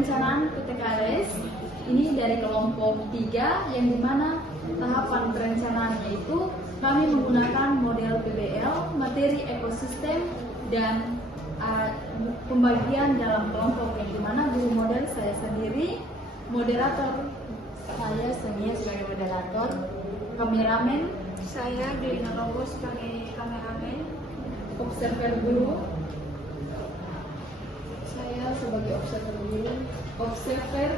perencanaan PTKLS ini dari kelompok 3 yang dimana tahapan perencanaan yaitu kami menggunakan model PBL, materi ekosistem, dan pembagian dalam kelompok yang dimana guru model saya sendiri, moderator saya Semia sebagai moderator, kameramen saya Dina Robo sebagai kameramen, observer guru saya sebagai observer guru, observer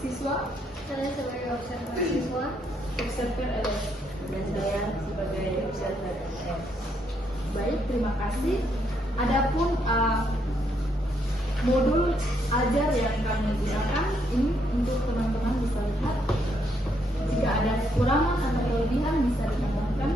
siswa saya sebagai observer siswa, observer LS, dan saya sebagai observer LS. Baik, terima kasih. Adapun modul ajar yang kami gunakan ini untuk teman-teman bisa lihat. Jika ada kekurangan atau kelebihan bisa ditambahkan.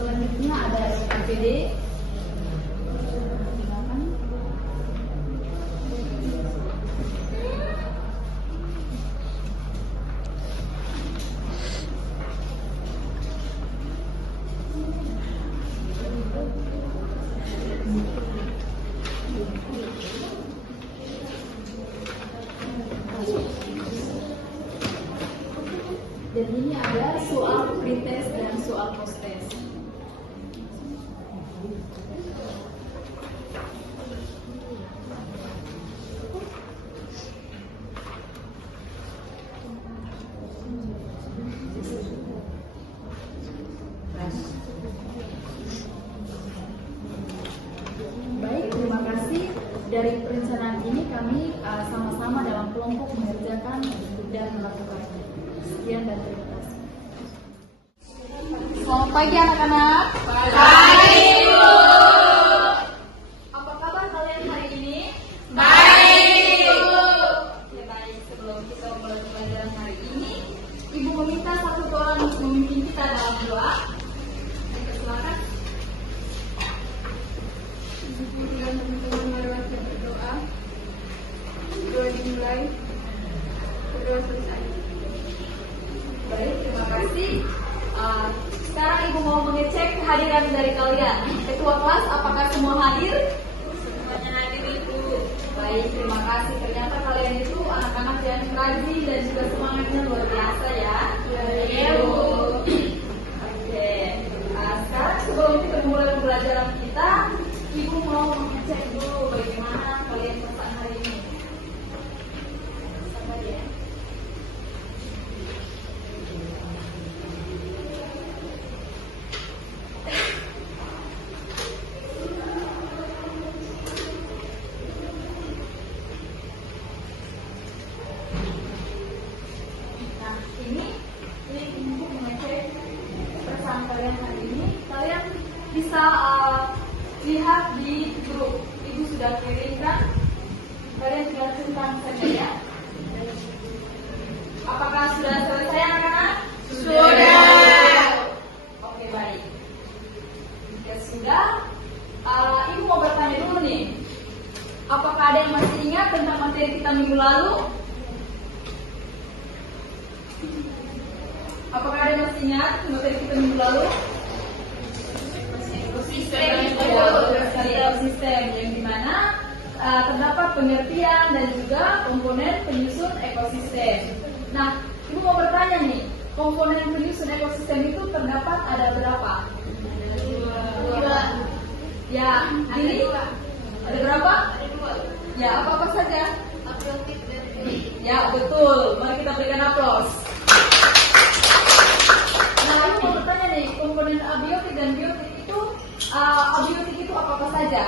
Selanjutnya ada SKPD. Dan ini ada soal pretest dan soal posttest. Baik, terima kasih. Dari perencanaan ini kami sama-sama dalam kelompok mengerjakan dan melakukan. Sekian dan terima kasih. Selamat pagi anak-anak. Pagi, Bu. Apa kabar kalian hari ini? Baik, Bu. Ya baik, sebelum kita mulai pelajaran hari ini, Ibu meminta satu orang untuk memimpin kita dalam doa. Silakan. Ibu dan teman-teman mari kita berdoa. Doa dimulai, berdoa selesai. Baik, terima kasih. Sekarang Ibu mau mengecek kehadiran dari kalian. Ketua kelas, apakah semua hadir? Semuanya hadir, Ibu. Baik, terima kasih. Ternyata kalian itu anak-anak yang rajin dan juga semangatnya luar biasa ya. Iya, Bu. Oke. Sekarang sebelum kita mulai pembelajaran kita, Ibu mau mengecek dulu bagaimana kalian pelaksanaan hari ini. Sabar ya. Nah, ini untuk mengecek perasaan kalian hari ini. Kalian bisa lihat di grup. Ibu sudah kirimkan. Kalian tinggal centang saja ya. Apakah sudah selesai anak-anak? Sudah. Oke, baik. Jika sudah, Ibu mau bertanya dulu nih. Apakah ada yang masih ingat tentang materi kita minggu lalu? Apakah ada yang masih ingat materi kita minggu lalu? Ekosistem yang dimana terdapat pengertian dan juga komponen penyusun ekosistem. Nah, Ibu mau bertanya nih, komponen penyusun ekosistem itu terdapat ada berapa? Dua. Ya, ini ada berapa? Ada dua. Ya, apa-apa saja? Abiotik dan biotik. Ya, betul. Mari kita berikan aplaus. Nah, Ibu mau bertanya nih, komponen abiotik dan biotik itu, abiotik itu apa saja?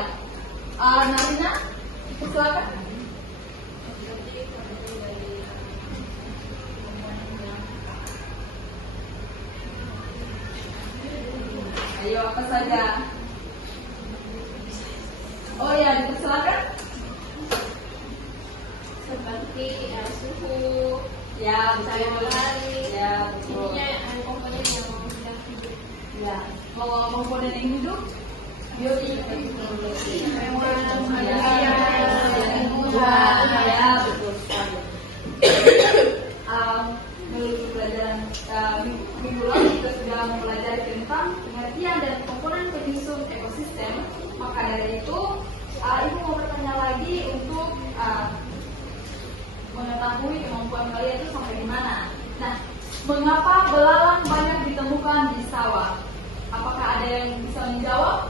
Narina, silakan. Abiotik terdiri dari komponen yang Ayo, apa saja? Oh ya, dipersilakan. seperti suhu, Ya, cahaya betul. matahari, Ya, betul. intinya komponen yang sudah hidup. Ya, komponen yang hidup, bioteknologi, hewan, manusia, tumbuhan, ya betul sekali. Melalui pelajaran minggu lalu kita sudah mempelajari tentang pengertian dan komponen penyusun ekosistem. Maka dari itu, Ibu mau bertanya lagi untuk mengetahui kemampuan kalian itu sampai di mana. Nah, mengapa belalang banyak ditemukan di sawah? Apakah ada yang bisa menjawab?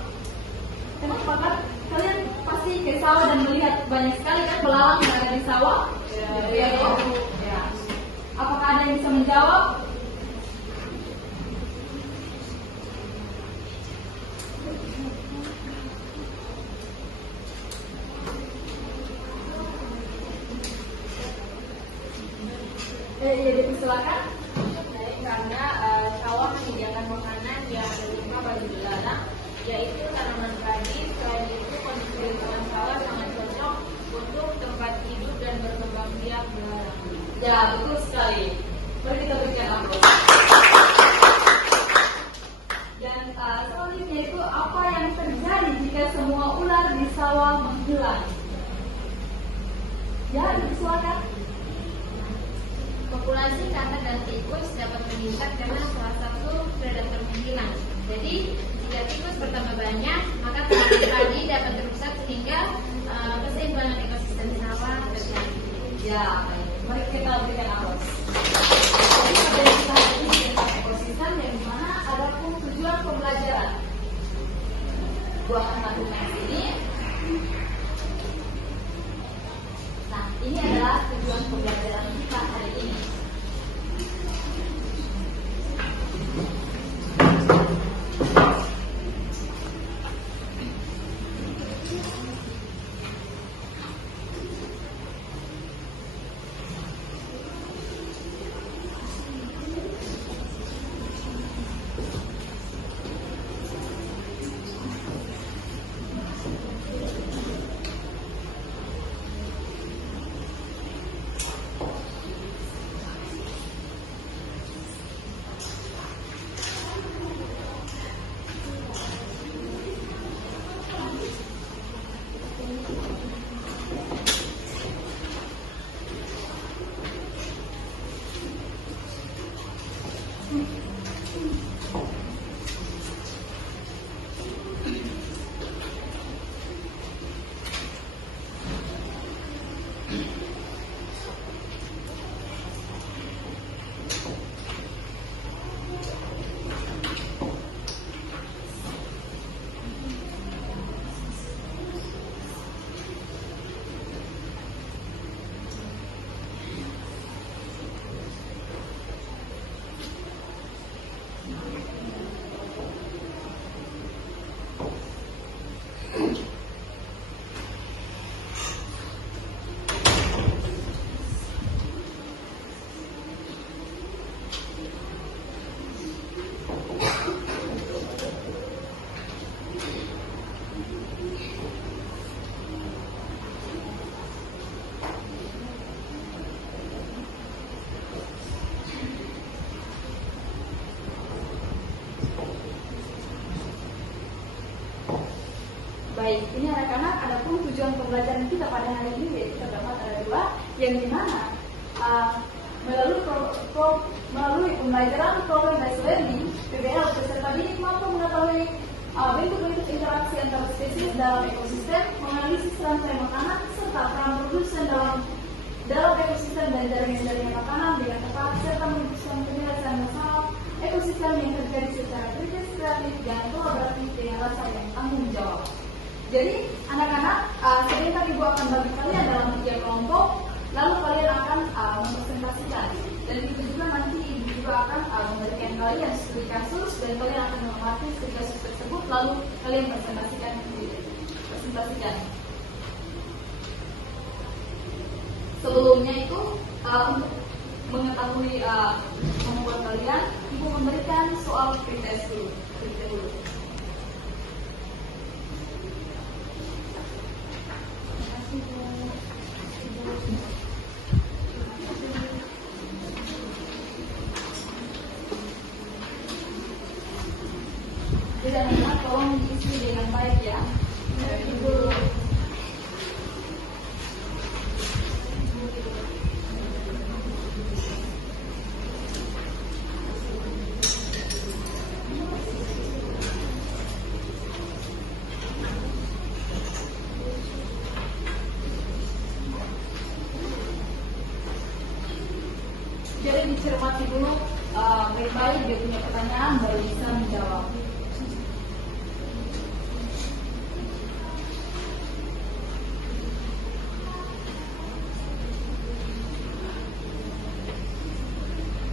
Kenapa kan? Kalian pasti ke sawah dan melihat banyak sekali kan belalang yang ada di sawah? Ya. Apakah ada yang bisa menjawab? Ya, silakan. Karena sawah menyediakan makanan yang terutama bagi belalang, yaitu tanaman padi. Selain itu, kondisi lingkungan sawah sangat cocok untuk tempat hidup dan berkembang biak belalang. Ya, betul sekali. Mari kita berikan aplaus. Dan selanjutnya itu apa yang terjadi jika semua ular di sawah menghilang? Ya, silakan. Populasi kata dan tikus dapat meningkat karena salah satu predator menghilang. Jadi, jika tikus bertambah banyak, maka tanaman padi dapat rusak sehingga keseimbangan ekosistem sawah terjadi. Ya, mari kita berikan aplaus. Jadi pada kita ini tentang ekosistem yang dimana ada pun tujuan pembelajaran. Buat anak-anak ini. Nah, ini adalah tujuan pembelajaran kita hari ini. Baik, ini anak-anak, ada pun tujuan pembelajaran kita pada hari ini yaitu terdapat ada dua, yang dimana melalui pembelajaran problem based learning, PBL peserta didik mampu mengetahui bentuk-bentuk interaksi antar spesies dalam ekosistem, menganalisis rantai makanan serta peran produsen dalam ekosistem dan jaringan-jaringan makanan dengan tepat, serta merumuskan penyelesaian masalah ekosistem yang terjadi secara kritis, kreatif, dan kolaboratif dengan rasa yang tanggung jawab. Jadi anak-anak, sebentar Ibu akan bagi kalian dalam 3 kelompok, lalu kalian akan mempresentasikan. Dan begitu juga nanti Ibu juga akan memberikan kalian studi kasus dan kalian akan mengamati studi kasus tersebut, lalu kalian presentasikan. Sebelumnya itu untuk mengetahui kemampuan kalian, Ibu memberikan soal pretest dulu. Jadi dicermati dulu baik-baik dia punya pertanyaan baru bisa menjawab.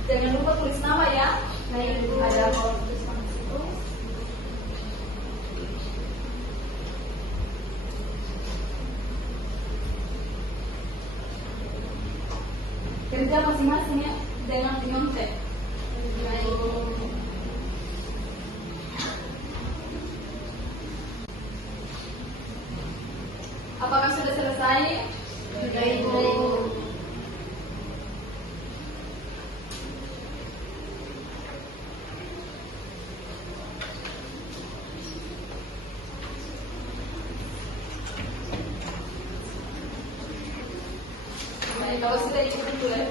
Jangan lupa tulis nama ya. Ada kalau tulis nama situ. Kerja masing-masing ya dengan tim cek. Apakah sudah selesai? Sudah, Ibu. Baik, kalau sudah ikuti dulu ya.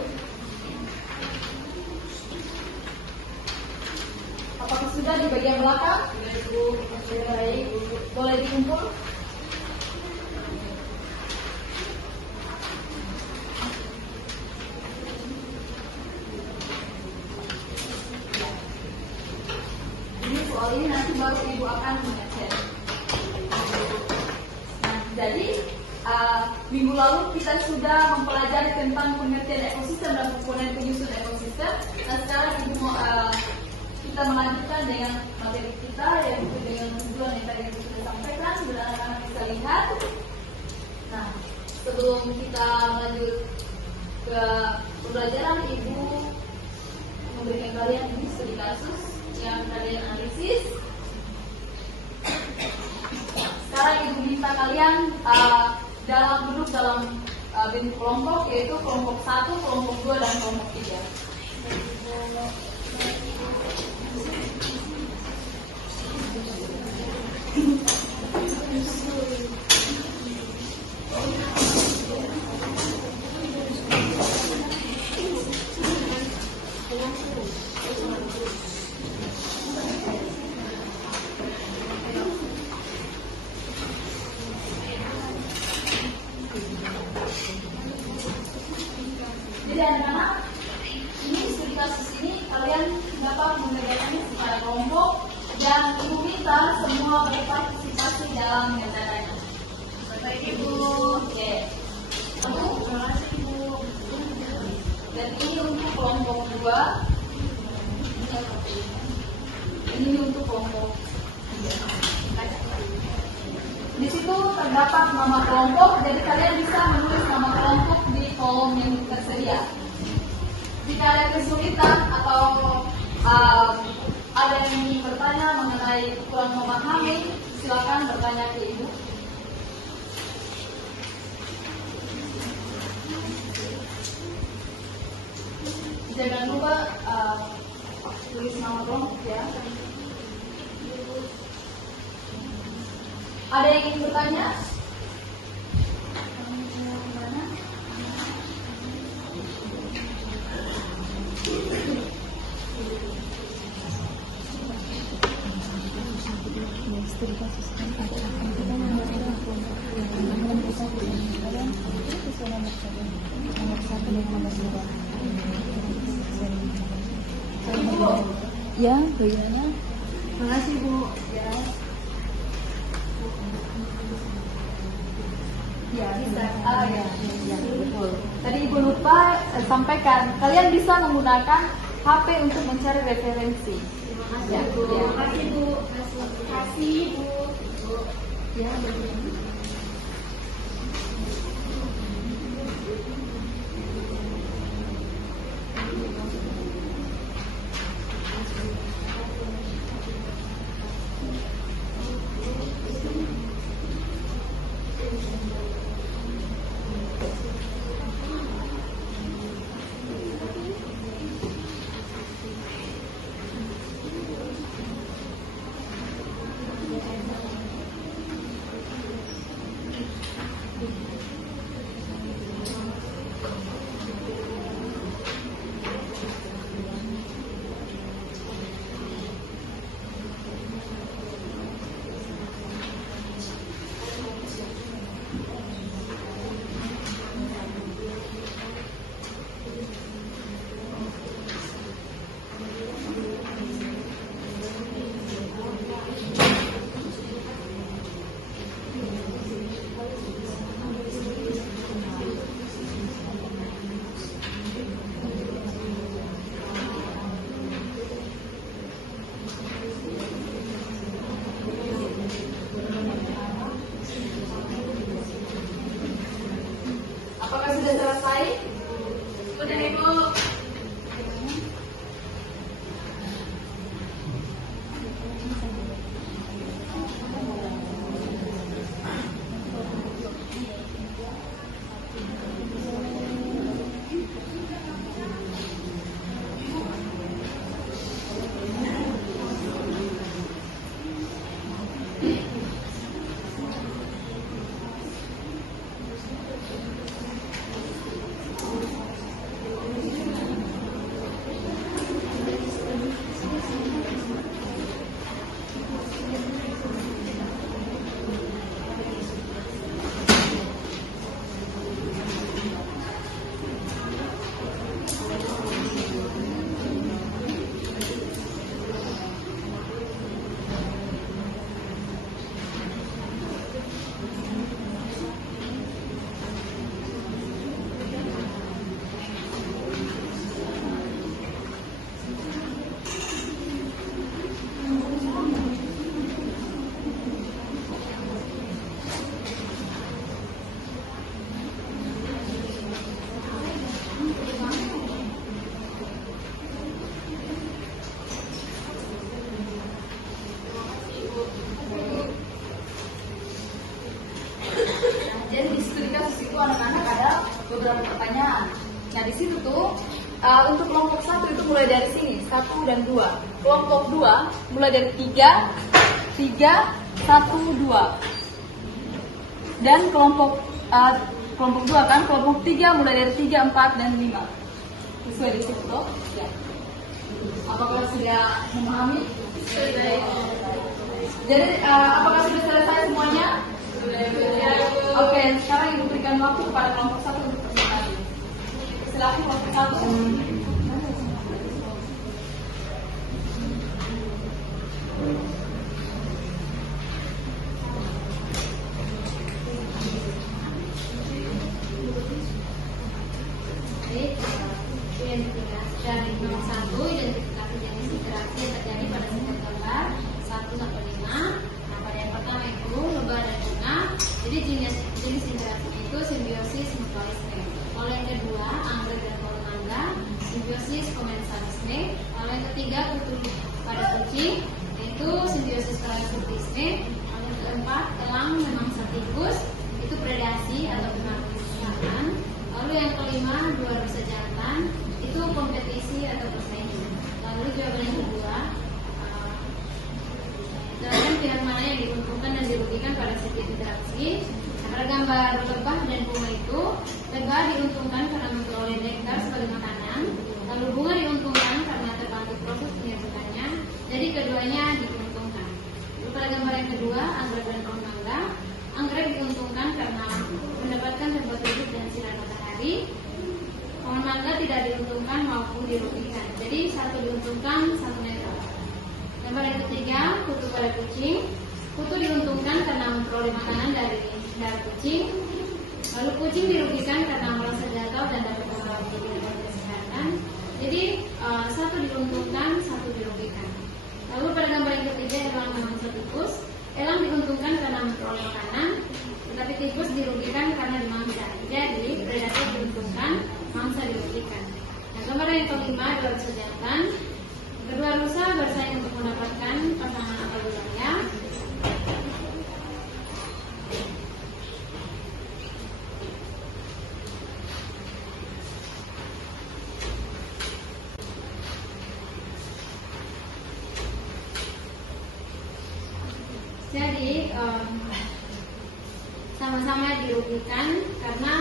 Apakah sudah di bagian belakang? Sudah, baik. Boleh dikumpul? Ini soal ini nanti baru Ibu akan mengecek. Nah, jadi minggu lalu kita sudah mempelajari tentang pengertian ekosistem dan komponen penyusun ekosistem. Nah, sekarang Ibu mau kita melanjutkan dengan materi kita yaitu dengan tujuan yang tadi Ibu sudah sampaikan. Sudah anak-anak bisa lihat. Nah, sebelum kita lanjut ke pembelajaran, Ibu memberikan kalian ini studi kasus yang kalian analisis. Sekarang Ibu minta kalian duduk dalam bentuk kelompok, yaitu kelompok 1, kelompok 2, dan kelompok 3. Jadi anak-anak, ini studi kasus ini kalian dapat mengerjakannya secara kelompok dan Ibu minta semua berpartisipasi dalam metodenya. Baik Ibu. Oke. Lalu, terima kasih Ibu. Dan ini untuk kelompok 2. Ini untuk kelompok 3. Di situ terdapat nama kelompok, jadi kalian bisa menulis nama kelompok di kolom yang tersedia. Jika ada kesulitan atau ada yang ingin bertanya mengenai kurang memahami, silakan bertanya ke Ibu. Jangan lupa tulis nama kelompok ya. Ada yang ingin bertanya? Ya, bagaimana? Terima kasih Bu. Ya. Ya, bisa. Ya, betul. Tadi Ibu lupa sampaikan, kalian bisa menggunakan HP untuk mencari referensi. Ya, Bu. Terima kasih Bu. Terima kasih Bu. Ya, begini. sudah selesai? Udah Ibu. Jadi di situ di kasus itu anak-anak ada beberapa pertanyaan. Nah di situ tuh untuk kelompok 1 itu mulai dari sini 1 dan 2. Kelompok 2 mulai dari 3, 1, 2. Dan kelompok 2 kan, kelompok 3 mulai dari 3, 4 dan 5. Sesuai di situ toh? Ya. Apakah sudah memahami? Sudah. Jadi apakah sudah selesai semuanya? Oke, sekarang Ibu berikan waktu kepada kelompok 1 untuk presentasi. Silakan kelompok 1. Dari nomor 1, identifikasi jenis interaksi yang terjadi pada setiap gambar 1 sampai 5. Nah, pada yang pertama itu lebah dan bunga. Jadi jenis interaksi itu simbiosis mutualisme. Kalau yang kedua, anggrek dan pohon mangga, simbiosis komensalisme. Kalau yang ketiga, kutu pada kucing, yaitu simbiosis parasitisme. Kalau yang keempat, elang memangsa tikus, itu predasi atau kemanusiaan. Lalu yang kelima, dua rusa jantan, itu kompetisi atau persaingan. Lalu jawaban yang kedua, terhadap pihak mana yang diuntungkan dan dirugikan pada setiap interaksi. Pada gambar lebah dan bunga itu, lebah diuntungkan karena memperoleh nektar sebagai makanan, lalu bunga diuntungkan karena terbantu proses penyerbukannya. Jadi keduanya diuntungkan. Lalu pada gambar yang kedua, anggrek dan pohon mangga, anggrek diuntungkan karena mendapatkan tempat duduk dan sinar matahari. Pohon mangga tidak diuntungkan maupun dirugikan. Jadi satu diuntungkan, satu netral. Gambar yang ketiga, kutu pada kucing. Kutu diuntungkan karena memperoleh makanan dari darah kucing. Lalu kucing dirugikan karena merasa gatal dan dapat mengalami gangguan kesehatan. Jadi satu diuntungkan, satu dirugikan. Lalu pada gambar yang ketiga, elang memangsa tikus. Elang diuntungkan karena memperoleh makanan, tetapi tikus dirugikan karena dimangsa. Jadi predator diuntungkan, mangsa dirugikan. Nah, gambar yang kelima, dua rusa jantan. Kedua rusa bersaing untuk mendapatkan pasangan atau wilayah. Jadi sama-sama dirugikan karena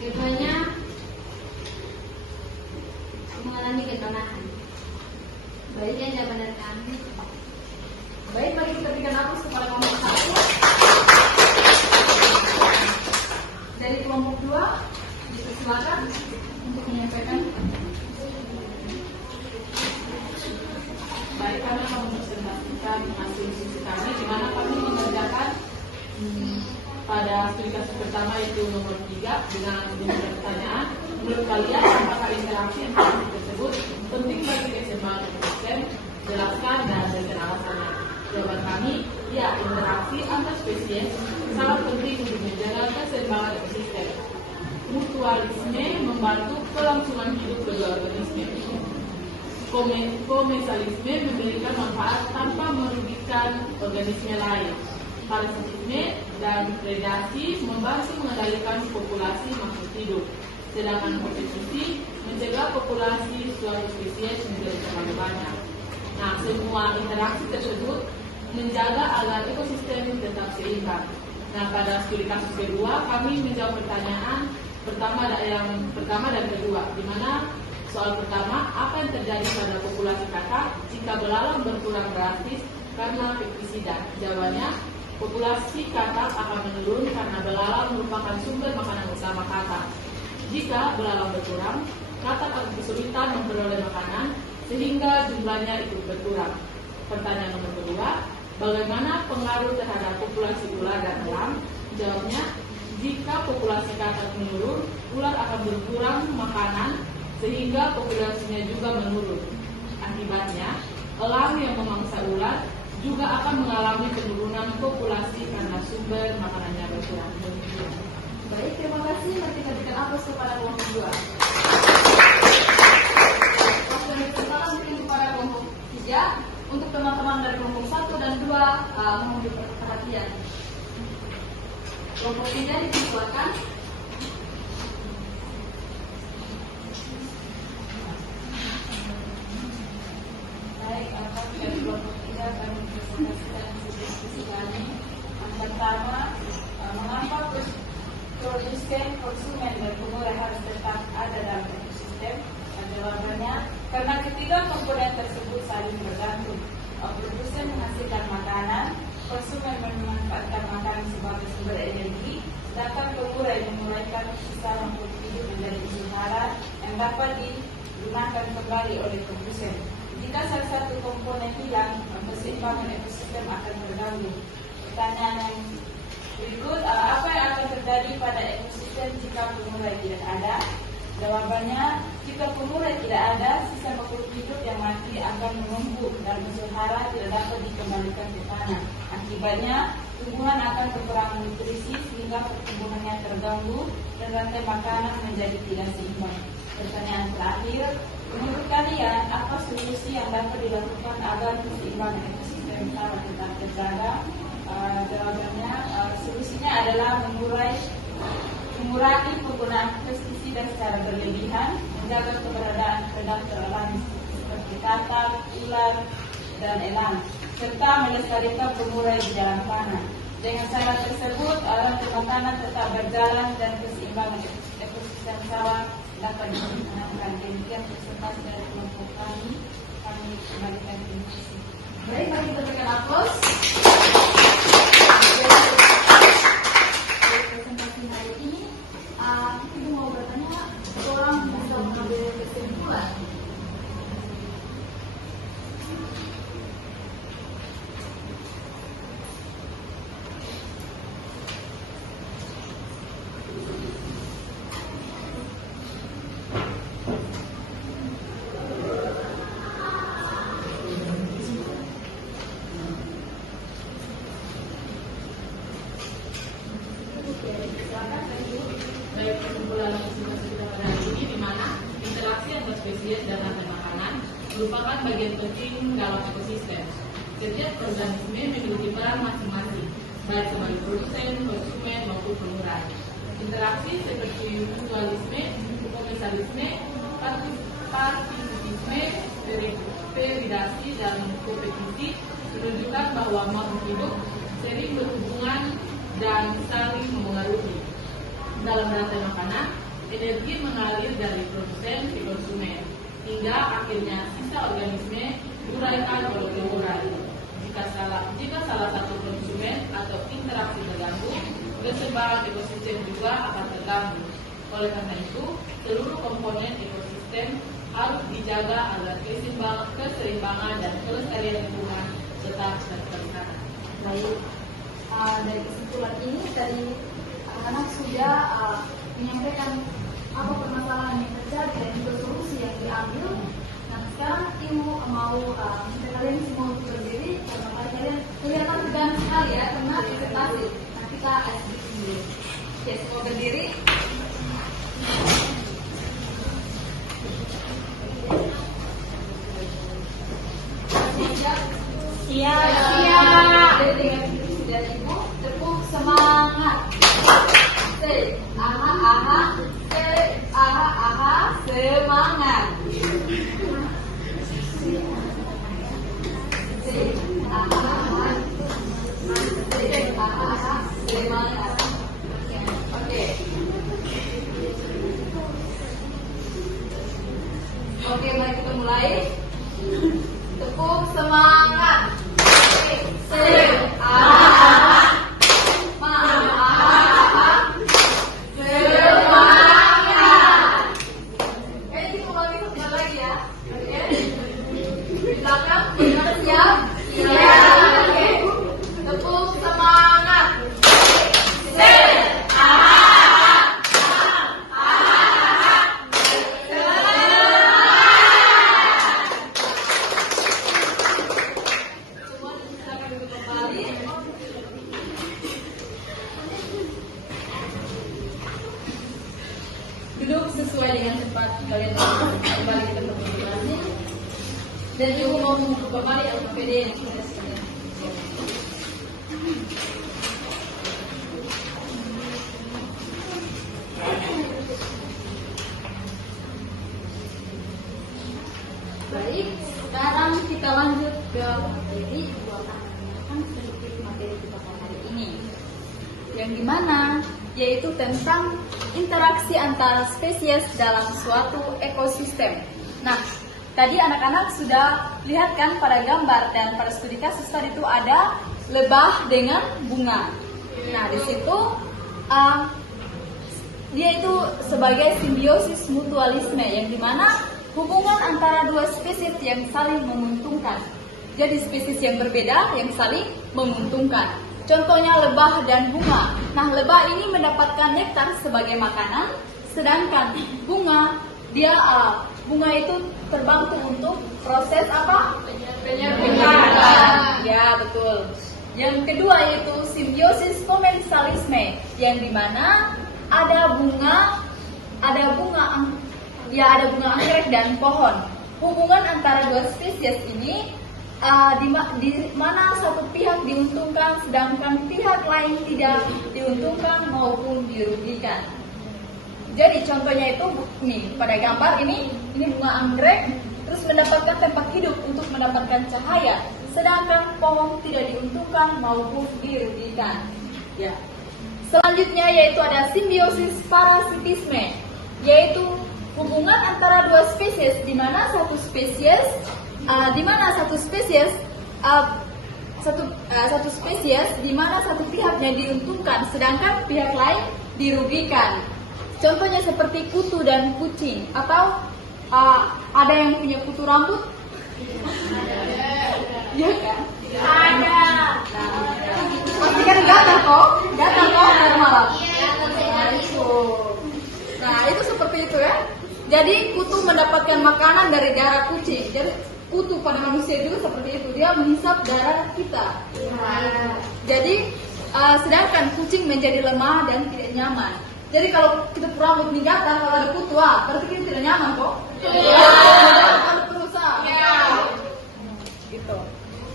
keduanya mengalami kekalahan. Baik, yang jawaban dari kami. Baik, bagi kita berikan hapus kepada kelompok 1. Dari kelompok 2, silakan untuk menyampaikan. Baik, kami akan mempresentasikan hasil diskusi kami di mana kami mengerjakan pada studi kasus pertama itu nomor 3 dengan beberapa pertanyaan. Menurut kalian, apakah interaksi tersebut penting bagi keseimbangan ekosistem? Jelaskan dan berikan alasannya. Jawaban kami, ya, interaksi antar spesies sangat penting untuk menjaga keseimbangan ekosistem. Mutualisme membantu kelangsungan hidup kedua organisme. Komensalisme memberikan manfaat tanpa merugikan organisme lain. Parasitisme dan predasi membantu mengendalikan populasi makhluk hidup. Sedangkan kompetisi mencegah populasi suatu spesies menjadi terlalu banyak. Nah, semua interaksi tersebut menjaga agar ekosistem tetap seimbang. Nah, pada studi kasus kedua, kami menjawab pertanyaan pertama dan kedua, di mana soal pertama, apa yang terjadi pada populasi kakap jika belalang berkurang drastis karena pestisida? Jawabannya, populasi kakap akan menurun karena belalang merupakan sumber makanan utama kakap. Jika belalang berkurang, kakap akan kesulitan memperoleh makanan sehingga jumlahnya ikut berkurang. Pertanyaan nomor kedua, bagaimana pengaruh terhadap populasi ular dan elang? Jawabnya, jika populasi kakap menurun, ular akan berkurang makanan sehingga populasinya juga menurun. Akibatnya, elang yang memangsa ular juga akan mengalami penurunan populasi karena sumber makanannya berkurang. Baik, terima kasih. Nanti kita berikan aplaus kepada kelompok 2. Waktu yang kesempatan mungkin kepada kelompok 3. Untuk teman-teman dari kelompok 1 dan 2 mohon diberi perhatian. Kelompok 3 disilakan. Baik, atas dari kelompok 3 kami presentasikan diskusi kami. Yang pertama, mengapa produsen, konsumen, dan pengurus harus tetap ada dalam ekosistem? Jawabannya, karena ketiga komponen tersebut saling bergantung. Produsen menghasilkan makanan, konsumen memanfaatkan makanan sebagai sumber energi, sedangkan pengurus menguraikan sisa makhluk hidup menjadi unsur hara yang dapat digunakan kembali oleh produsen. Jika salah satu komponen hilang, keseimbangan ekosistem akan terganggu. Pertanyaan yang berikut, apa yang akan terjadi pada ekosistem jika pengurus tidak ada? Jawabannya, jika pengurus tidak ada, sisa makhluk hidup yang mati akan menumpuk dan unsur hara tidak dapat dikembalikan ke tanah. Akibatnya, tumbuhan akan kekurangan nutrisi sehingga pertumbuhannya terganggu dan rantai makanan menjadi tidak seimbang. Pertanyaan terakhir, menurut kalian apa solusi yang dapat dilakukan agar keseimbangan ekosistem sawah tetap terjaga? Jawabannya, solusinya adalah mengurangi penggunaan pestisida secara berlebihan, menjaga keberadaan predator alami seperti kakap, ular, dan elang, serta melestarikan pengurus di dalam tanah. Dengan cara tersebut, rantai makanan tetap berjalan dan keseimbangan ekosistem sawah dapat dipertahankan. Demikian presentasi dari kelompok kami kembalikan ke Indonesia. Baik, mari kita berikan aplaus. Presentasi hari ini, ibu mau bertanya, orang bisa mengambil kesimpulan. Baik, kesimpulan presentasi kita pada hari ini di mana interaksi antar spesies dan rantai makanan merupakan bagian penting dalam ekosistem. Setiap organisme memiliki peran masing-masing, baik sebagai produsen, konsumen maupun pengurus. Interaksi seperti mutualisme, komensalisme, partisipisme, peridasi, dan kompetisi menunjukkan bahwa makhluk hidup sering berhubungan dan saling mempengaruhi. Dalam rantai makanan, energi mengalir dari produsen ke konsumen, hingga akhirnya sisa organisme diuraikan oleh pengurus. Jika salah satu konsumen atau interaksi terganggu, keseimbangan ekosistem juga akan terganggu. Oleh karena itu, seluruh komponen ekosistem harus dijaga agar keseimbangan dan kelestarian lingkungan tetap terjaga. Baik, dari kesimpulan ini tadi anak-anak sudah menyampaikan apa permasalahan yang terjadi dan juga solusi yang diambil. Nah, sekarang ibu mau kalian semua untuk berdiri karena kalian kelihatan tegang sekali ya karena presentasi. Nah, kita sedikit dulu. Ya, semua berdiri. Oke, mari kita mulai. Tepuk semangat. Duduk sesuai dengan tempat kalian kembali kita berkonsentrasi dan juga mau membuka kembali LPD yang sudah sekalian. Baik, sekarang kita lanjut ke materi sedikit materi kita hari ini, yang dimana yaitu tentang interaksi antara spesies dalam suatu ekosistem. Nah, tadi anak-anak sudah lihat kan pada gambar dan pada studi kasus tadi itu ada lebah dengan bunga. Nah, di situ dia itu sebagai simbiosis mutualisme, yang dimana hubungan antara dua spesies yang saling menguntungkan. Jadi spesies yang berbeda yang saling menguntungkan. Contohnya lebah dan bunga. Nah, lebah ini mendapatkan nektar sebagai makanan, sedangkan bunga itu terbantu untuk proses apa? Penyerbukan. Ya, betul. Yang kedua yaitu simbiosis komensalisme, yang dimana ada bunga anggrek dan pohon. Hubungan antara dua spesies ini di mana satu pihak diuntungkan sedangkan pihak lain tidak diuntungkan maupun dirugikan. Jadi contohnya itu nih pada gambar ini bunga anggrek terus mendapatkan tempat hidup untuk mendapatkan cahaya, sedangkan pohon tidak diuntungkan maupun dirugikan. Ya. Selanjutnya yaitu ada simbiosis parasitisme, yaitu hubungan antara dua spesies di mana satu spesies di mana satu pihaknya diuntungkan sedangkan pihak lain dirugikan. Contohnya seperti kutu dan kucing, atau ada yang punya kutu rambut? Ya kan? Ada. Pasti kan gatal kok dari malam. Nah, itu seperti itu ya. Jadi kutu mendapatkan makanan dari darah kucing. Jadi kutu pada manusia juga seperti itu, dia menghisap darah kita. Jadi sedangkan kucing menjadi lemah dan tidak nyaman. Jadi kalau kita rambut nih gatal, kalau ada kutu, berarti kita tidak nyaman kok. Ada berusaha. Gitu.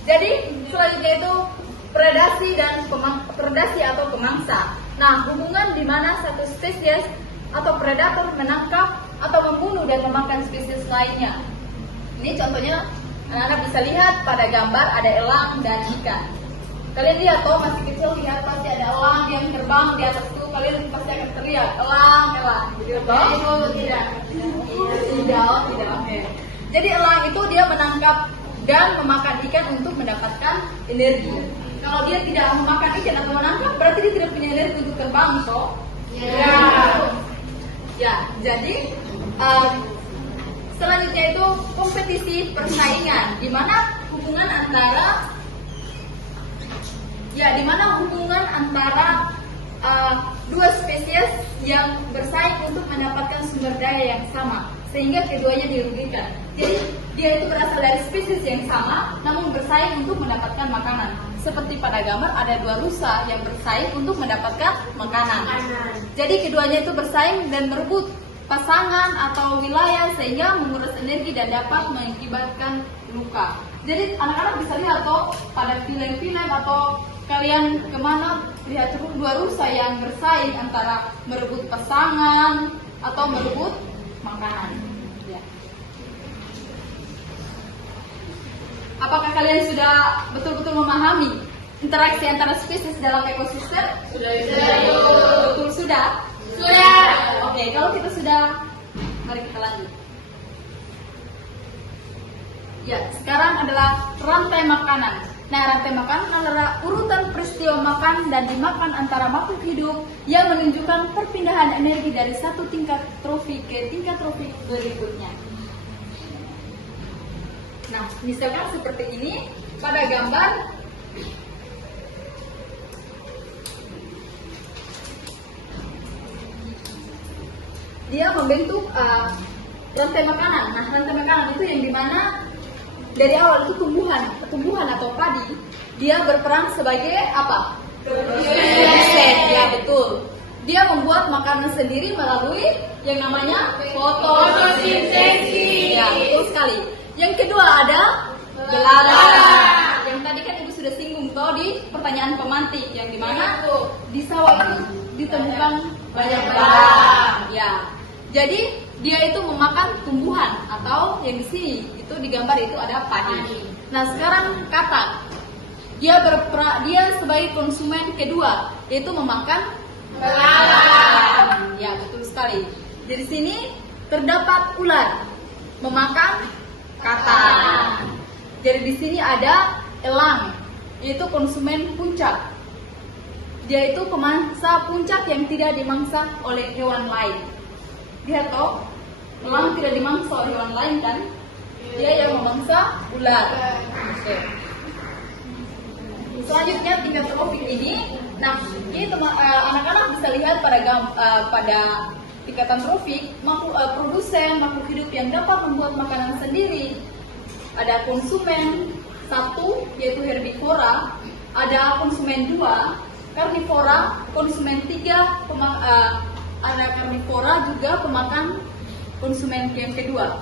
Jadi selanjutnya itu predasi atau pemangsa. Nah, hubungan di mana satu spesies atau predator menangkap atau membunuh dan memakan spesies lainnya. Ini contohnya anak-anak bisa lihat pada gambar ada elang dan ikan. Kalian lihat toh masih kecil lihat pasti ada elang yang terbang di atas itu, kalian pasti akan teriak elang. Gitu toh? Tidak. Oke. Jadi elang itu dia menangkap dan memakan ikan untuk mendapatkan energi. Kalau dia tidak memakan ikan atau menangkap, berarti dia tidak punya energi untuk terbang toh? Ya. Jadi selanjutnya itu kompetisi persaingan, di mana hubungan antara dua spesies yang bersaing untuk mendapatkan sumber daya yang sama, sehingga keduanya dirugikan. Jadi dia itu berasal dari spesies yang sama, namun bersaing untuk mendapatkan makanan. Seperti pada gambar ada dua rusa yang bersaing untuk mendapatkan makanan. Jadi keduanya itu bersaing dan merebut pasangan atau wilayah sehingga menguras energi dan dapat mengakibatkan luka. Jadi anak-anak bisa lihat toh pada film-film atau kalian kemana lihat cukup dua rusa yang bersaing antara merebut pasangan atau merebut makanan. Ya. Apakah kalian sudah betul-betul memahami interaksi antara spesies dalam ekosistem? Sudah. Betul sudah. Oke, kalau kita sudah, mari kita lanjut. Ya, sekarang adalah rantai makanan. Nah, rantai makanan adalah urutan peristiwa makan dan dimakan antara makhluk hidup yang menunjukkan perpindahan energi dari satu tingkat trofi ke tingkat trofi berikutnya. Nah, misalkan seperti ini pada gambar dia membentuk rantai makanan. Nah, rantai makanan itu yang dimana dari awal itu tumbuhan atau padi, dia berperan sebagai apa? Produsen. Ya, betul. Dia membuat makanan sendiri melalui yang namanya fotosintesis. Ya, betul sekali. Yang kedua ada belalang. Yang tadi kan Ibu sudah singgung toh di pertanyaan pemantik, yang dimana di sawah itu ditemukan banyak belalang. Ya. Jadi dia itu memakan tumbuhan atau yang di sini itu digambar itu ada padi. Nah, sekarang kata dia sebagai konsumen kedua yaitu memakan belalang. Ya, betul sekali. Jadi sini terdapat ular memakan kata. Jadi di sini ada elang yaitu konsumen puncak. Dia itu pemangsa puncak yang tidak dimangsa oleh hewan lain. Lihat toh, elang tidak dimangsa oleh hewan lain kan? Dia yang memangsa ular. Oke. Selanjutnya tingkat trofik ini. Nah, ini anak-anak bisa lihat pada tingkatan trofik produsen makhluk hidup yang dapat membuat makanan sendiri. Ada konsumen 1 yaitu herbivora, ada konsumen 2 karnivora, konsumen 3 ada karnivora juga pemakan konsumen yang kedua.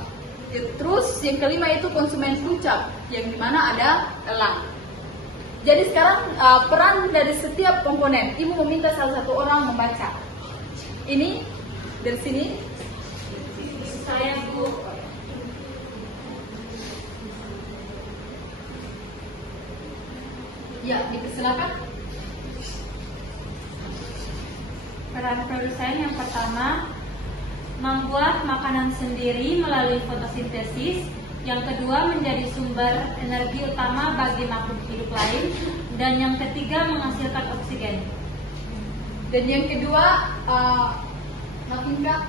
Terus yang kelima itu konsumen puncak yang dimana ada elang. Jadi sekarang peran dari setiap komponen, Ibu meminta salah satu orang membaca. Ini dari sini. Saya, Bu. Ya, dipersilakan. Peran produsen yang pertama membuat makanan sendiri melalui fotosintesis, yang kedua menjadi sumber energi utama bagi makhluk hidup lain, dan yang ketiga menghasilkan oksigen. Dan yang kedua, Nafinka.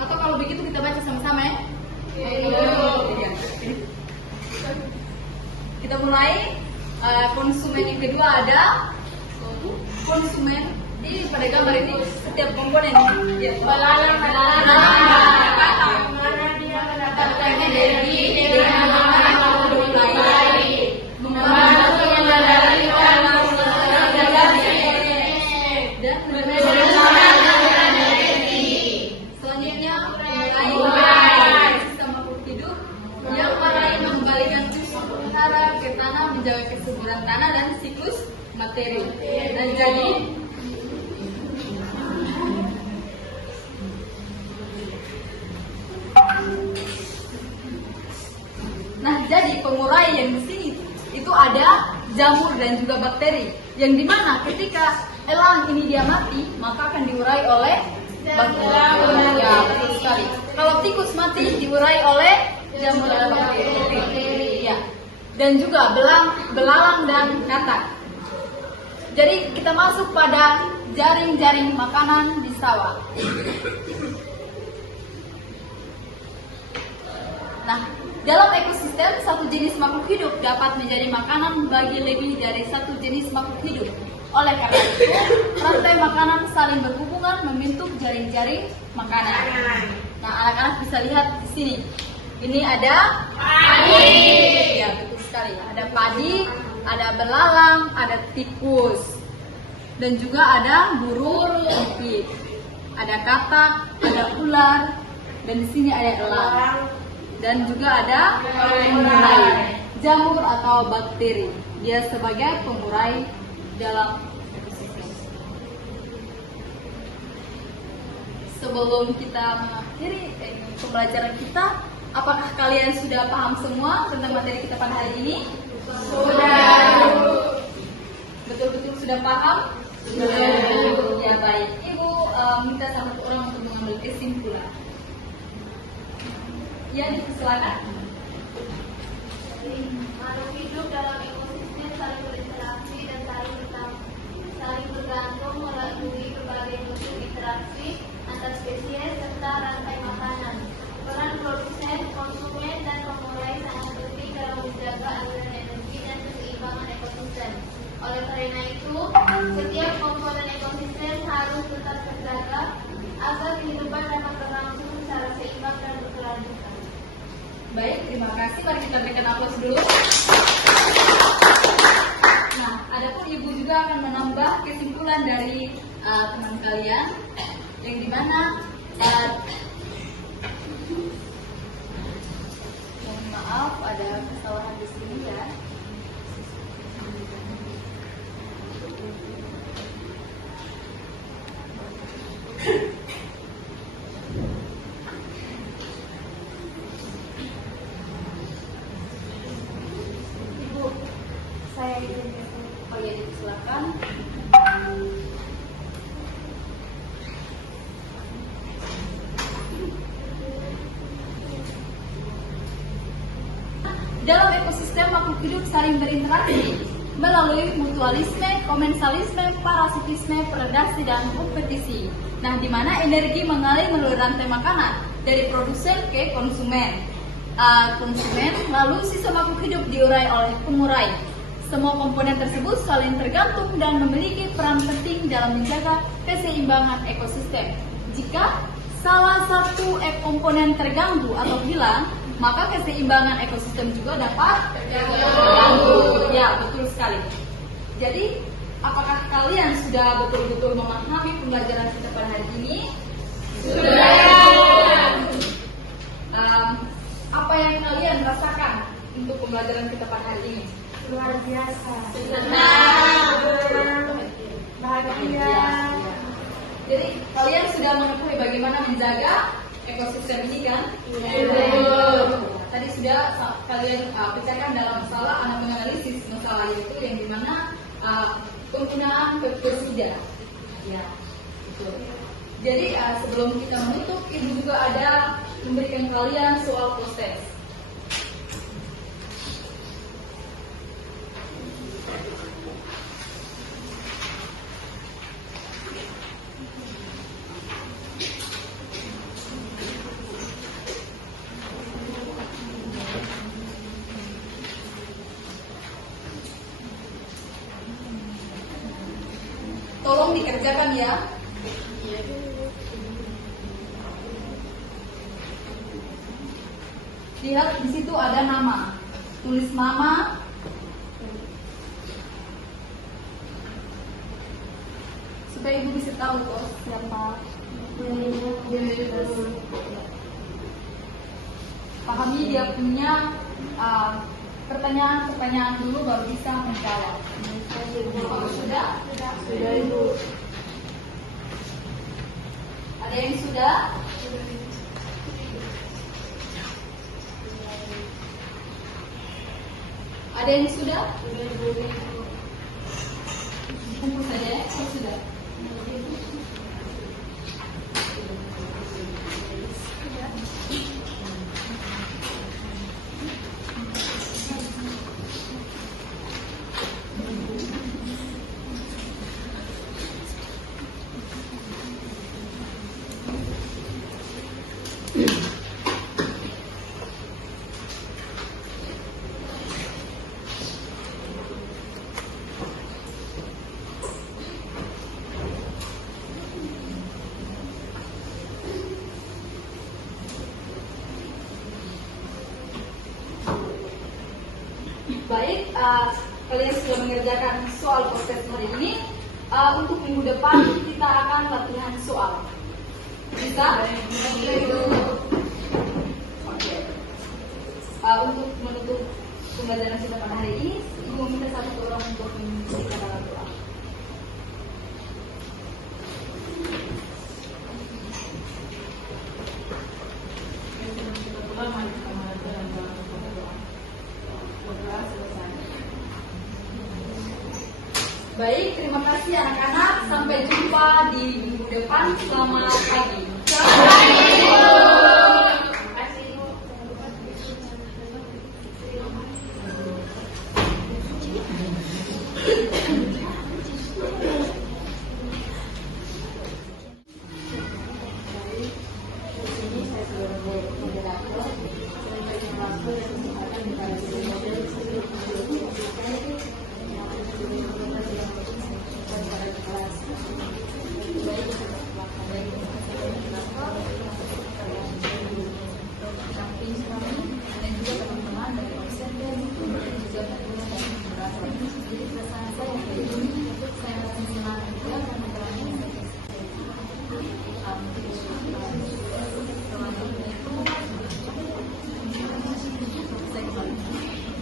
Atau kalau begitu kita baca sama-sama ya. Kita mulai. Konsumen yang kedua ada konsumen di pada gambar ini setiap komponen ya, belalang mana dia mendapatkan energi dengan memakan makhluk lain, membantu mengendalikan dan mengendalikan energi. Selanjutnya mulai sistem makhluk hidup yang mulai mengembalikan ke tanah, menjaga kesuburan tanah dan siklus materi. Dan jadi pengurai yang di sini itu ada jamur dan juga bakteri, yang dimana ketika elang ini dia mati maka akan diurai oleh bakteri. Ya, betul sekali. Kalau tikus mati diurai oleh jamur dan bakteri. Ya. Dan juga belalang dan katak. Jadi kita masuk pada jaring-jaring makanan di sawah. Nah, dalam ekosistem satu jenis makhluk hidup dapat menjadi makanan bagi lebih dari satu jenis makhluk hidup. Oleh karena itu, rantai makanan saling berhubungan membentuk jaring-jaring makanan. Nah, anak-anak bisa lihat di sini. Ini ada padi. Ya, betul sekali. Ada padi, ada belalang, ada tikus, dan juga ada burung pipit. Ada katak, ada ular, dan di sini ada elang. Dan juga ada pengurai, jamur atau bakteri. Dia sebagai pengurai dalam ekosistem. Sebelum kita mengakhiri pembelajaran kita, apakah kalian sudah paham semua tentang materi kita pada hari ini? Sudah. Sudah paham? Sudah. Ya baik. Ibu minta satu orang untuk mengambil kesimpulan. Ya, silakan. Makhluk hidup dalam ekosistem saling berinteraksi dan saling bergantung melalui berbagai bentuk interaksi antar spesies serta rantai makanan. Peran produsen, konsumen, dan pemurai sangat penting dalam menjaga aliran energi dan keseimbangan ekosistem. Oleh karena itu, setiap komponen ekosistem harus tetap terjaga agar kehidupan dapat berlangsung secara seimbang dan berkelanjutan. Baik, terima kasih. Mari kita berikan aplaus dulu. Nah, adapun ibu juga akan menambah kesimpulan dari teman kalian, yang dimana mohon maaf ada kesalahan di sini ya. Ibu, saya izin. Oh ya, silakan. Dalam ekosistem makhluk hidup saling berinteraksi melalui mutualisme, komensalisme, parasitisme, predasi, dan kompetisi. Nah, di mana energi mengalir melalui rantai makanan dari produsen ke konsumen. Lalu sisa makhluk hidup diurai oleh pemurai. Semua komponen tersebut saling tergantung dan memiliki peran penting dalam menjaga keseimbangan ekosistem. Jika salah satu komponen terganggu atau hilang, maka keseimbangan ekosistem juga dapat terganggu. Ya, betul sekali. Jadi, apakah kalian sudah betul-betul memahami pembelajaran kita pada hari ini? Sudah. Apa yang kalian rasakan untuk pembelajaran kita pada hari ini? Luar biasa. Senang. Bahagia. Jadi kalian sudah mengetahui bagaimana menjaga ekosistem ini kan? Tadi sudah kalian pecahkan dalam masalah menganalisis masalah itu yang dimana penggunaan pestisida. Ya, betul. Jadi sebelum kita menutup, ibu juga ada memberikan kalian soal proses. Tolong dikerjakan ya. Lihat di situ ada nama. Tulis nama. Supaya ibu bisa tahu kok siapa. Pahami dia punya pertanyaan dulu baru bisa menjawab. Sudah? Sudah ibu. Ada yang sudah? Ada yang sudah? Kumpul saja ya, sudah. Baik, kalian sudah mengerjakan soal proses hari ini. Untuk minggu depan kita akan latihan soal. Bisa? Oke. Untuk menutup pembelajaran kita pada hari ini, ibu minta satu orang untuk memberikan dalam doa. Baik, terima kasih anak-anak. Sampai jumpa di minggu depan. Selamat pagi.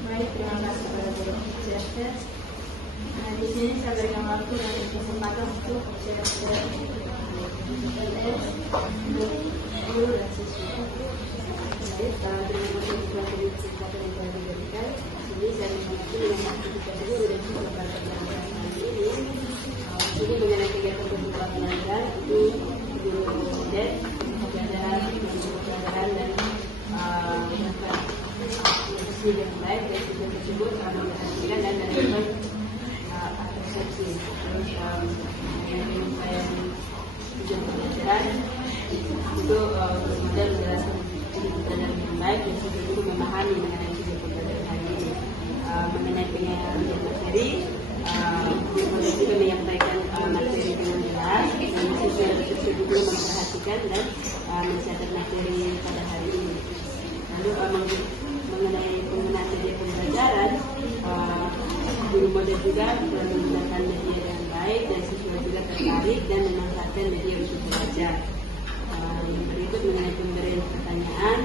Baik, terima kasih kepada Guru Chester. Di sini saya berikan waktu dan kesempatan untuk Chester, guru dan siswa. Baik, terima kasih kepada kesempatan yang telah diberikan. Di sini saya mengaku dengan aktivitas guru dan siswa pada pelajaran kali ini. Ini mengenai kegiatan pembukaan belajar itu guru model, pelajaran dan yang baik dan tujuan tersebut memperhatikan dan melakukan persepsi. Terus yang saya tujuan pembelajaran itu bermodal menjelaskan tujuan pembelajaran yang baik dan juga memahami mengenai tujuan pembelajaran hari ini. Mengenai penyampaian materi, kemudian juga menyampaikan materi dengan jelas dan siswa tersebut juga memperhatikan dan mencatat materi pada hari ini. Lalu mengenai penggunaan media pembelajaran, guru model juga menggunakan media yang baik dan siswa juga tertarik dan memanfaatkan media untuk belajar. Yang berikut mengenai pemberian pertanyaan,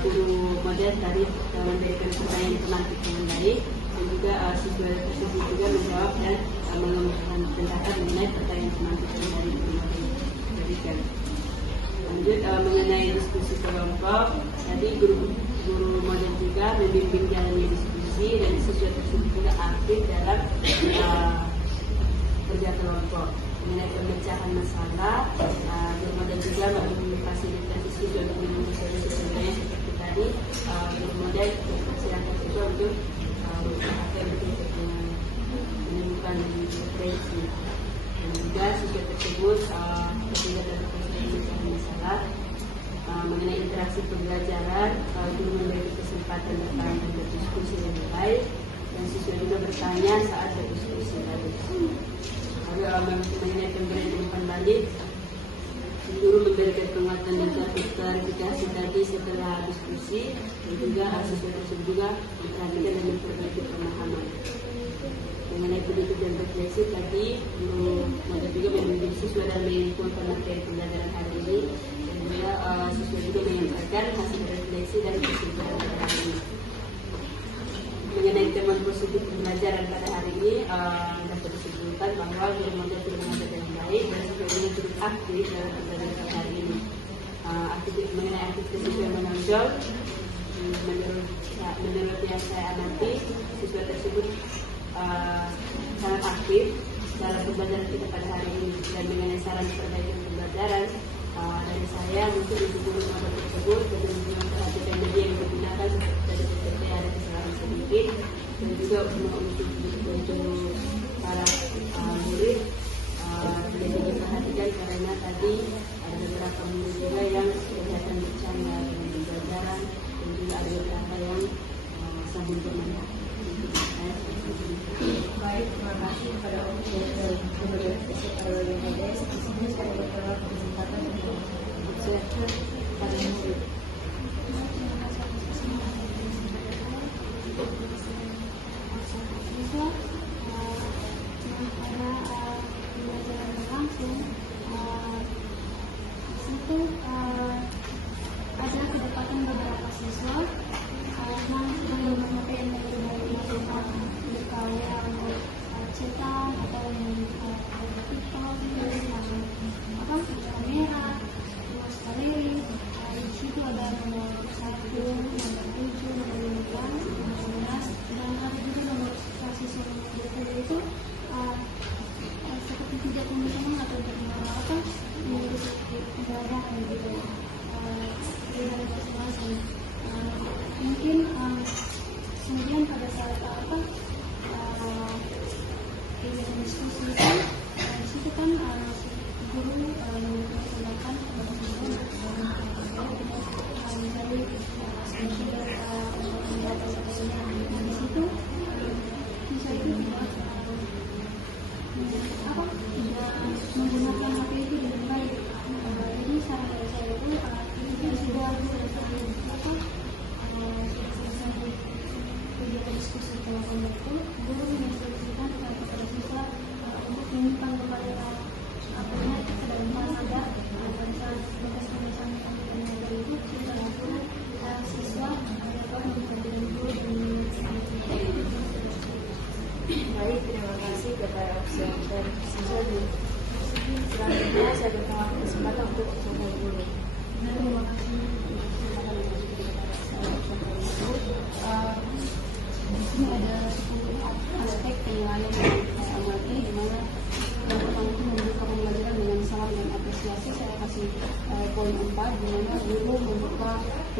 guru model tadi memberikan pertanyaan tematik yang baik dan juga siswa tersebut juga menjawab dan mengemukakan pendapat mengenai pertanyaan tematik yang dari guru model berikan. Lanjut mengenai diskusi kelompok, tadi guru model juga membimbing jalannya diskusi dan siswa tersebut juga aktif dalam kerja kelompok. Mengenai pemecahan masalah, guru model juga memfasilitasi siswa untuk menyelesaikan solusi seperti tadi. Guru model mempersilahkan siswa untuk menemukan referensi. Dan juga siswa tersebut terlibat dalam penyelesaian masalah. Mengenai interaksi pembelajaran, guru memberi kesempatan bertanya dan berdiskusi yang baik dan siswa juga bertanya saat berdiskusi tadi. Lalu mengenai pemberian umpan balik, guru memberikan penguatan dan klarifikasi tadi setelah diskusi dan juga siswa tersebut juga memperhatikan dan memperbaiki pemahaman. Mengenai pendidik dan refleksi tadi, guru model juga membimbing siswa dan menginfokan materi pembelajaran hari ini. Siswa juga menyampaikan hasil refleksi dan kesimpulan pada hari ini. Mengenai teman positif pembelajaran pada hari ini, dapat disimpulkan bahwa guru model sudah mengajar yang baik dan siswa juga cukup aktif dalam pembelajaran pada hari ini. Mengenai aktivitas siswa yang menonjol, menurut yang saya amati, siswa tersebut sangat aktif dalam pembelajaran kita pada hari ini. Dan mengenai saran perbaikan pembelajaran, dari saya mungkin ibu guru model tersebut lebih memperhatikan media yang digunakan seperti ada kesalahan sedikit dan juga untuk para murid lebih diperhatikan karena tadi ada beberapa murid juga yang kelihatan bercanda dengan pembelajaran dan juga ada beberapa yang sambil bermain. Baik, terima kasih kepada guru model. Di sini saya berharap kesempatan untuk belajar pada murid. Ada kedapatan beberapa siswa yang memakai masukan berkarya cetak atau TikTok, kamera, terus galeri,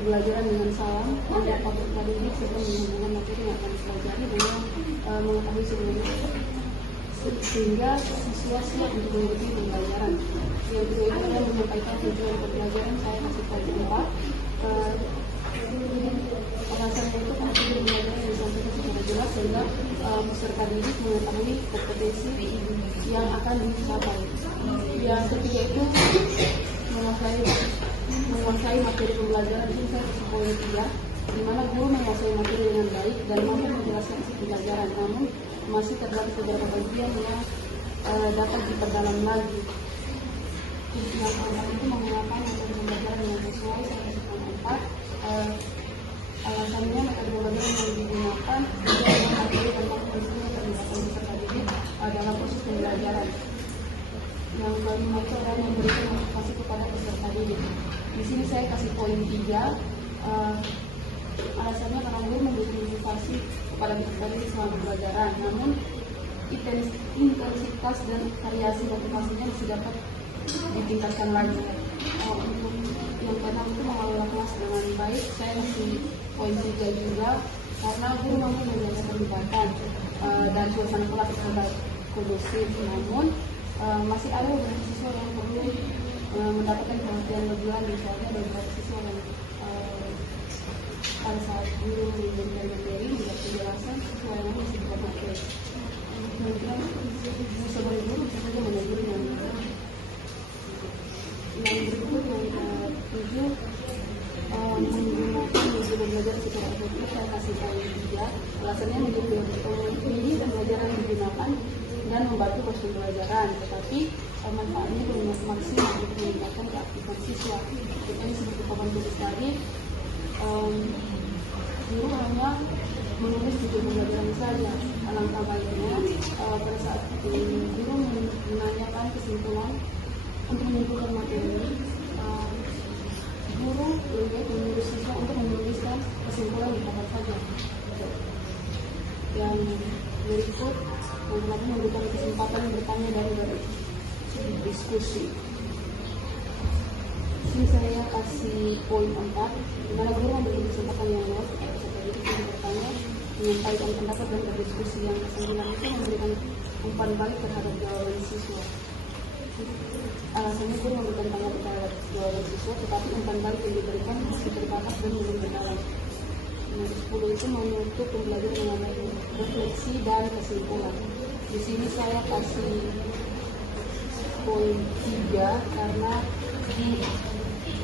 pembelajaran dengan salam, menyapa peserta didik serta menghubungkan materi yang akan dipelajari dengan mengetahui sebelumnya, sehingga siswa siap untuk mengikuti pembelajaran. Yang kedua itu adalah menyampaikan tujuan pembelajaran. Saya kasih tahu 4. Alasannya itu karena tujuan pembelajaran yang disampaikan secara jelas sehingga peserta didik mengetahui kompetensi yang akan dicapai. Yang ketiga itu menguasai materi pembelajaran. Ini saya kasih poin 3, di mana guru menguasai materi dengan baik dan mampu menjelaskan isi pembelajaran, namun masih terdapat beberapa bagian yang dapat diperdalam lagi. Yang keempat itu menggunakan metode pembelajaran yang sesuai. Saya kasih poin 4. Alasannya metode pembelajaran yang digunakan untuk mengetahui tentang pentingnya terlibatkan peserta didik dalam proses pembelajaran. Yang kelima itu adalah memberikan motivasi kepada peserta didik. Di sini saya kasih poin 3. Alasannya karena guru memberikan motivasi kepada peserta didik selama pembelajaran, namun intensitas dan variasi motivasinya masih dapat ditingkatkan lagi. Untuk yang keenam itu mengelola kelas dengan baik. Saya kasih poin 3 juga, karena guru mampu menjaga keterlibatan dan suasana kelas terhadap kondusif, namun masih ada beberapa siswa yang perlu mendapatkan perhatian lebih lanjut. Soalnya ada beberapa siswa yang pada saat guru memberikan materi, tidak penjelasan, siswa yang masih tidak materi. Kemudian sebagai guru bisa saja menegur yang berikut yang 7, menggunakan metode belajar secara efektif. Saya kasih poin 3. Alasannya menjadi ini pembelajaran yang digunakan dan membantu proses pembelajaran, tetapi manfaatnya belum maksimal untuk meningkatkan keaktifan siswa. Kita ini seperti papan tulis tadi, guru hanya menulis tujuan pembelajaran saja. Alangkah baiknya pada saat guru menanyakan kesimpulan untuk menyimpulkan materi, guru lebih baik menyuruh siswa untuk menuliskan kesimpulan di papan saja. Yang berikut nanti memberikan kesempatan bertanya dari diskusi. Sini saya kasih poin 4, di mana guru memberikan kesempatan yang luas kepada peserta didik untuk bertanya, menyampaikan pendapat dan berdiskusi. Yang ke-9 itu memberikan umpan balik terhadap jawaban siswa. Alasannya guru memberikan tanggapan terhadap jawaban siswa, tetapi umpan balik yang diberikan masih terbatas dan belum mendalam. Yang ke-10 itu menutup pembelajaran dengan refleksi dan kesimpulan. Di sini saya kasih poin 3 karena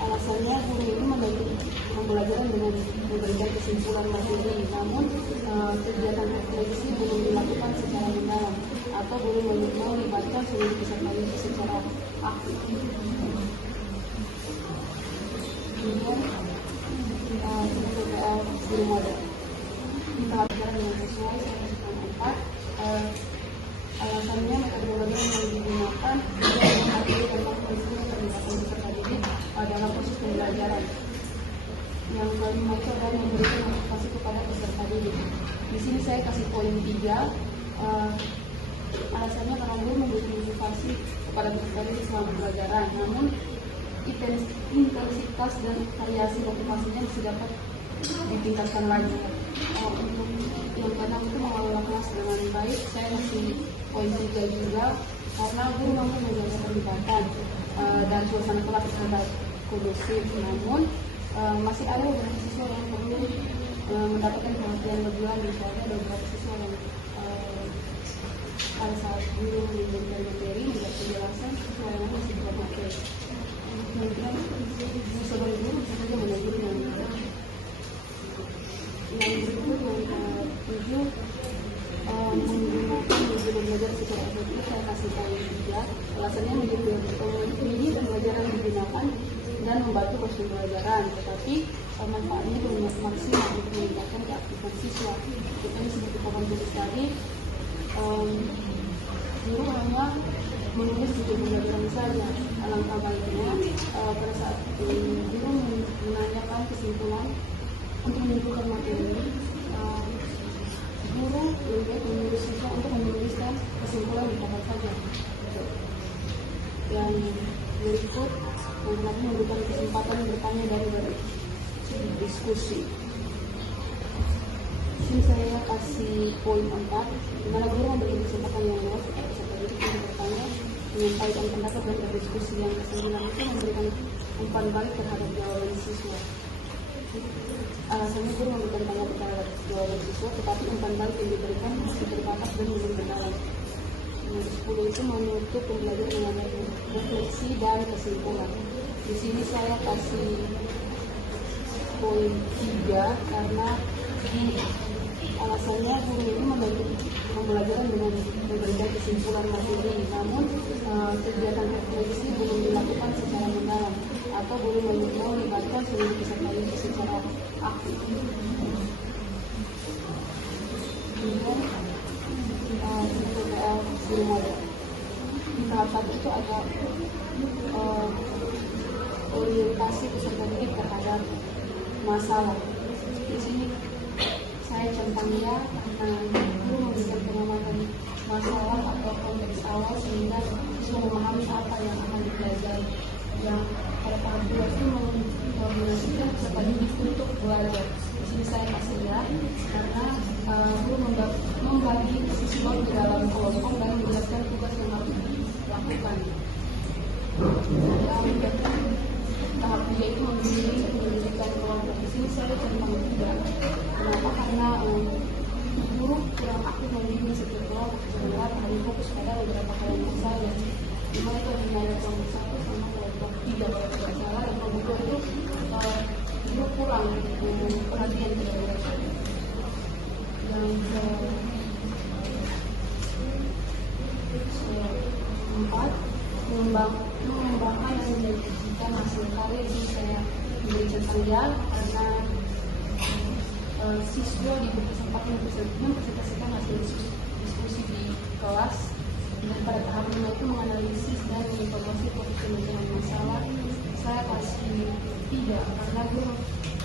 alasannya guru itu membagi pembelajaran dengan memberikan kesimpulan materi, namun kegiatan refleksi belum dilakukan secara mendalam atau belum melibatkan seluruh peserta didik secara aktif. Kemudian sebagai PL guru model, kita pelajaran yang sesuai. Saya kasih poin 4. Alasannya metode pembelajaran yang digunakan untuk mengetahui tentang pentingnya terlibatkan peserta didik dalam proses pembelajaran. Yang kelima itu adalah memberikan motivasi kepada peserta didik. Di sini saya kasih poin 3. Alasannya karena guru memberikan motivasi kepada peserta didik selama pembelajaran, namun intensitas dan variasi motivasinya masih dapat ditingkatkan lagi. Untuk yang keenam itu mengelola kelas dengan baik. Saya kasih poin 3 juga, karena guru mampu menjaga keterlibatan dan suasana kelas terhadap kondusif, namun masih ada beberapa siswa yang perlu mendapatkan perhatian lebih lanjut. Soalnya ada beberapa siswa yang pada saat guru memberikan materi, tidak penjelasan, siswa yang masih tidak materi. Kemudian sebagai guru bisa saja menegur yang berikut yang 7, menggunakan metode belajar secara efektif. Saya kasih poin 3. Alasannya menjadi ini pembelajaran yang digunakan dan membantu proses pembelajaran, tetapi manfaatnya belum maksimal untuk meningkatkan keaktifan siswa. Kita ini seperti papan tulis tadi, guru hanya menulis tujuan pembelajaran saja. Alangkah baiknya pada saat guru menanyakan kesimpulan untuk menyimpulkan materi, guru lebih baik menyuruh siswa untuk menuliskan kesimpulan di papan saja. Yang berikut nanti memberikan kesempatan bertanya dari diskusi. Sini saya kasih poin 4, di mana guru memberi kesempatan yang luas kepada peserta didik untuk bertanya, menyampaikan pendapat dan berdiskusi. Yang kesembilan itu memberikan umpan balik terhadap jawaban siswa. Alasannya guru memberikan tanggapan terhadap jawaban siswa, tetapi umpan balik yang diberikan masih terbatas dan belum mendalam. Yang ke-10 itu menutup pembelajaran dengan refleksi dan kesimpulan. Di sini saya kasih poin 3 karena alasannya guru ini membantu pembelajaran dengan memberikan kesimpulan materi, namun kegiatan refleksi belum dilakukan secara mendalam atau belum melibatkan seluruh peserta didik secara aktif. Kemudian PPL guru model. Di tahap 1 itu ada orientasi peserta didik terhadap masalah. Di sini saya centangnya karena guru memberikan pengamatan masalah atau konteks awal sehingga siswa memahami apa yang akan dipelajari. Yang pada tahap 2 itu mengkoordinasikan peserta didik untuk belajar. Di sini saya kasih ya karena guru membagi siswa di dalam kelompok dan menjelaskan tugas yang harus dilakukan. Tahap 3 itu mendirikan kelompok. Di sini saya centang tidak. Kenapa? Karena guru kurang aktif membimbing setiap kelompok, sehingga hanya fokus pada beberapa kelompok saja. Dimana itu hanya kelompok 1 sama kelompok 3 kalau tidak salah, dan kelompok 2 itu guru kurang perhatian kepada mereka. Yang keempat, mengembangkan dan menjadikan hasil karya. Ini saya memberi contoh ya karena siswa diberi kesempatan untuk mempresentasikan hasil diskusi di kelas, dan pada tahap 5 itu menganalisis dan menginformasi proses pemecahan masalah. Saya kasih 3 karena guru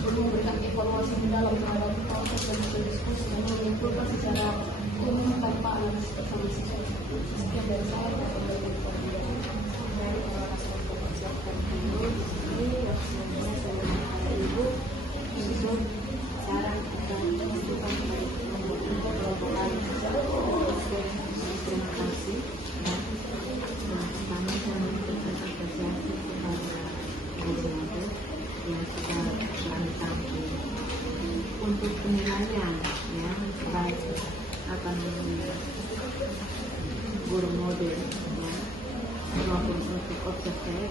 belum memberikan evaluasi mendalam terhadap proses dan hasil diskusi dan menyimpulkan secara umum tanpa analisis bersama siswa. Sekian dari saya. Terima kasih. Kami mengucapkan apresiasi kepada guru yang sudah melakukan untuk penilaian ya baik guru model ya maupun untuk observer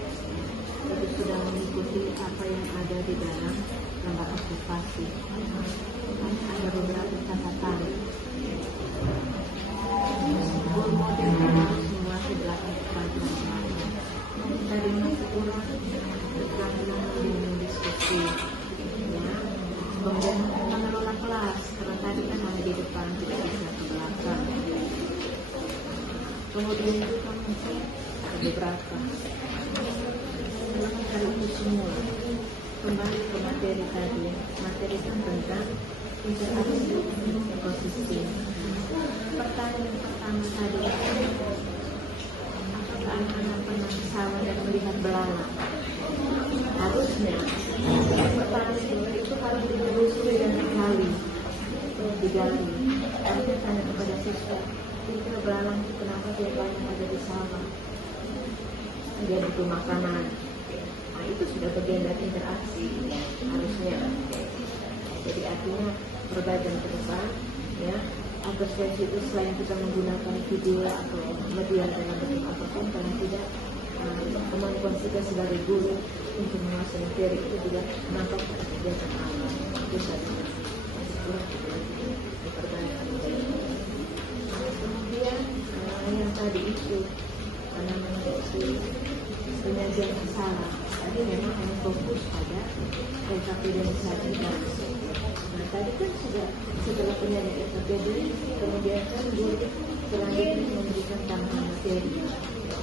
itu sudah mengikuti apa yang ada di dalam gambar observasi. Ada beberapa catatan. Guru model semua sebelahnya kepada dari masuk karena diskusi ya, kemudian mengelola kelas karena tadi kan hanya di depan tidak bisa ke belakang. Kemudian juga mungkin ada beberapa kali itu semua kembali ke materi tadi. Materi tentang interaksi ekosistem. Pertanyaan pertama tadi, apakah anak-anak pernah ke sawah dan melihat belalang? Harusnya pertanyaan itu harus ditelusuri dan digali. Harusnya tanya kepada siswa, kira belalang kenapa dia banyak ada di sawah? Dia butuh makanan. Nah, itu sudah bagian dari interaksi harusnya. Jadi artinya perbaikan ke depan ya. Apresiasi itu selain kita menggunakan video atau media dalam bentuk apapun, paling tidak kemampuan kita sebagai guru untuk menguasai materi itu juga nampak pada kegiatan awal. Itu saja. Diperbaiki. Kemudian yang tadi itu karena mendeteksi penyajian masalah, tadi memang hanya fokus pada rekapitulasi dan nah, tadi kan sudah setelah penyajian terjadi, kemudian kan guru selanjutnya memberikan tambahan materi.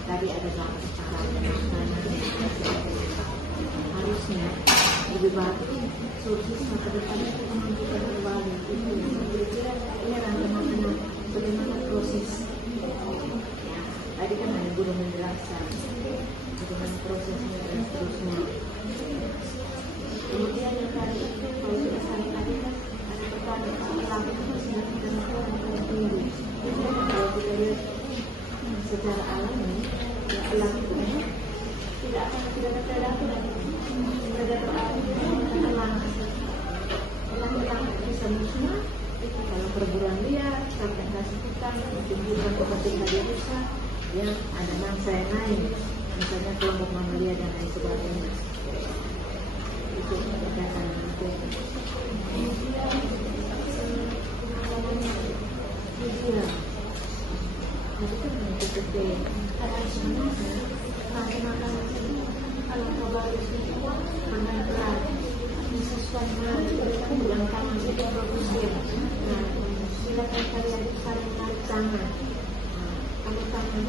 Tadi ada gambar harusnya lebih bagus solusi ke depan itu menunjukkan kembali itu. Kira-kira ini rangkaian bagaimana proses. Ya, tadi kan hanya guru menjelaskan bagaimana prosesnya dan seterusnya. Kemudian yang dari itu kalau sudah saling tadi kan ada pertanyaan elang itu sudah kita lakukan sendiri. Jadi kalau kita lihat secara alami, ya elang itu tidak ada predator dan predator alami itu bukan elang. Elang bisa musnah itu kalau perburuan liar, sampai ngasih hutan, tumbuhan kepentingan dia rusak, ya ada mangsa yang lain, misalnya kelompok mamalia dan lain sebagainya. Itu berkaitan dengan itu. Kemudian hiburan, itu kan mengikuti karena sebenarnya makanan itu kalau probatusnya kuat menempel sesuai dengan yang kami itu produksi. Nah, silakan kalian saling tarik tangan. Kalau tangan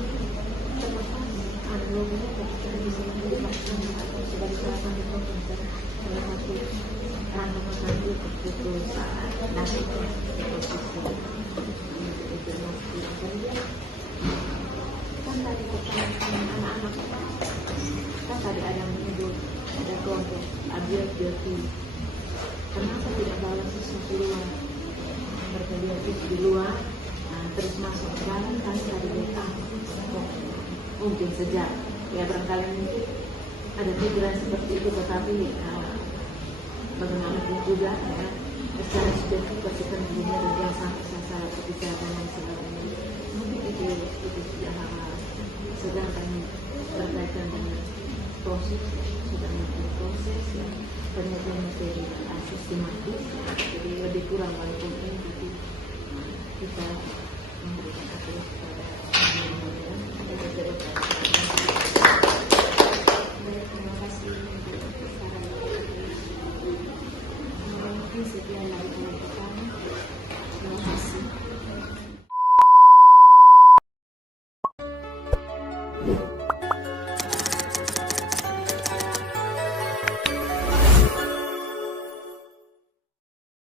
terlepas, analognya kita bisa melibatkan atau sebagai salah satu komputer salah satu rangka makanan itu saat nanti ekosistem itu nanti kemudian kan tadi pertanyaan anak-anak kan tadi ada yang menyebut ada kelompok abiot-bioti. Kenapa tidak bawa sesuatu luar? Mereka lihat di luar, terus masuk ke dalam kan tadi mereka mungkin saja ya barangkali mungkin ada pikiran seperti itu, tetapi bagaimanapun juga ya, secara subjektif pasti kan dunia ada yang salah kebijakan dan sebagainya. Mungkin itu sudah hal sedangkan berkaitan dengan proses sudah melakukan proses ya penelitian materi sistematis, jadi lebih kurang walaupun ini tapi kita memberikan apresiasi